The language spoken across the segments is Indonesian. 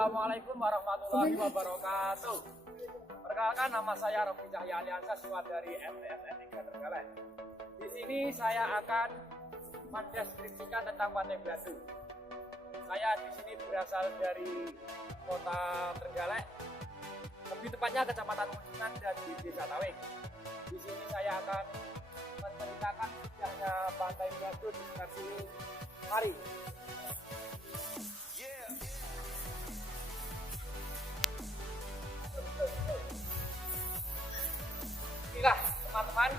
Assalamualaikum warahmatullahi wabarakatuh. Perkenalkan, nama saya Rofi Cahya Aliansa, siswa dari MTSN 3 Trenggalek. Di sini saya akan mendeskripsikan tentang Pantai Bladu. Saya di sini berasal dari kota Trenggalek, lebih tepatnya Kecamatan Munjungan dan di Desa Tawing. Di sini saya akan menceritakan sejarahnya Pantai Bladu di sekitar sini. Mari. Inilah teman-teman,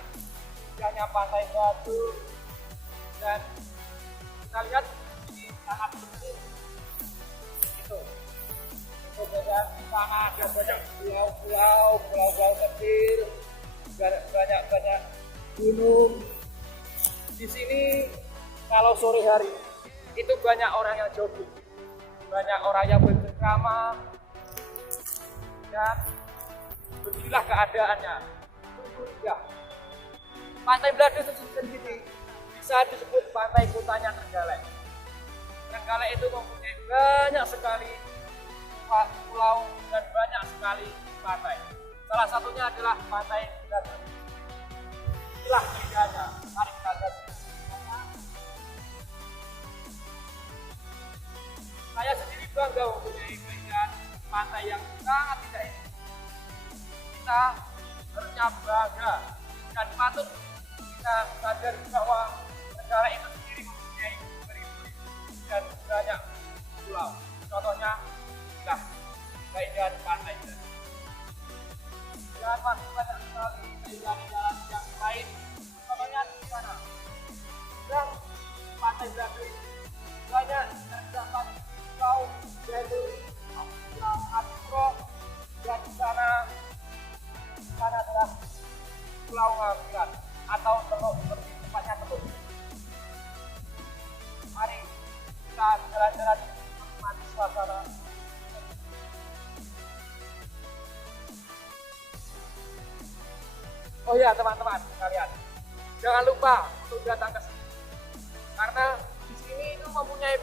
indahnya Pantai Bladu, dan kita lihat ini sangat bersih. Itu dan sana ada banyak pulau-pulau kecil, banyak gunung. Di sini kalau sore hari itu banyak orang yang jogging, banyak orang yang bercengkrama, dan beginilah keadaannya. Ya. Pantai Bladu itu sendiri bisa disebut pantai kotanya Trenggalek. Trenggalek itu mempunyai banyak sekali pulau dan banyak sekali pantai. Salah satunya adalah Pantai Bladu. Inilah keindahannya. Mari kita lihat. Saya sendiri bangga mempunyai keindahan pantai yang sangat indah ini. Kita harusnya bangga dan patut kita sadar bahwa negara itu sendiri mempunyai beribu-ribu dan banyak pulau. Contohnya adalah keindahan pantai. Dan masih banyak sekali keindahan yang lain. Contohnya di sana, yang Pantai Bladu banyak terdapat pulau yaitu Pulau Adipro, dan di sana adalah Pulau Ngambilan atau Teluk, seperti tempatnya Teluk. Mari kita jalan-jalan menikmati suasana. Oh ya teman-teman sekalian, jangan lupa untuk datang ke sini karena di sini itu mempunyai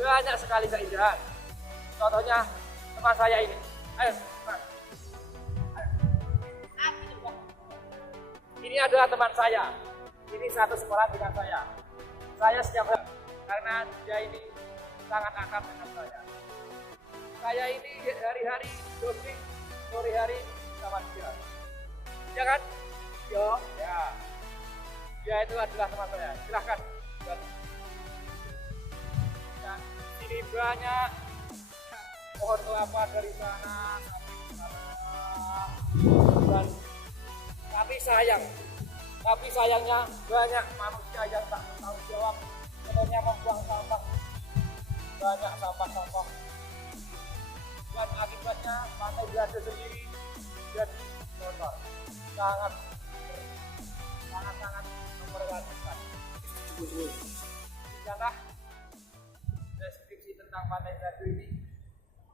banyak sekali keindahan. Contohnya teman saya ini. Ayo, teman. Ini adalah teman saya. Ini satu sekolah dengan saya. Saya setiap hari karena dia ini sangat akrab dengan saya. Saya ini hari-hari jogging, sore hari sama dia. Ya kan? Yo, ya. Dia itu adalah teman saya. Silahkan. Dan ini banyak pohon kelapa dari sana sampai sana. Dan tapi sayangnya banyak manusia yang tak bertanggung jawab, contohnya membuang sampah, banyak sampah-sampah, dan akibatnya Pantai Bladu sendiri jadi kotor, sangat memprihatinkan. Demikianlah deskripsi tentang Pantai Bladu ini.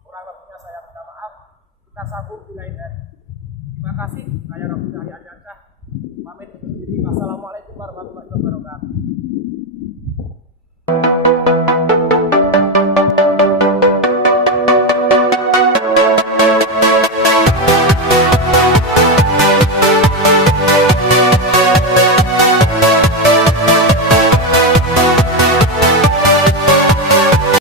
Kurang lebihnya saya minta maaf. Kita sambung di lain hari. Terima kasih, saya Rofi Cahya Aliansa. Pamit undur diri. Wassalamualaikum warahmatullahi wabarakatuh.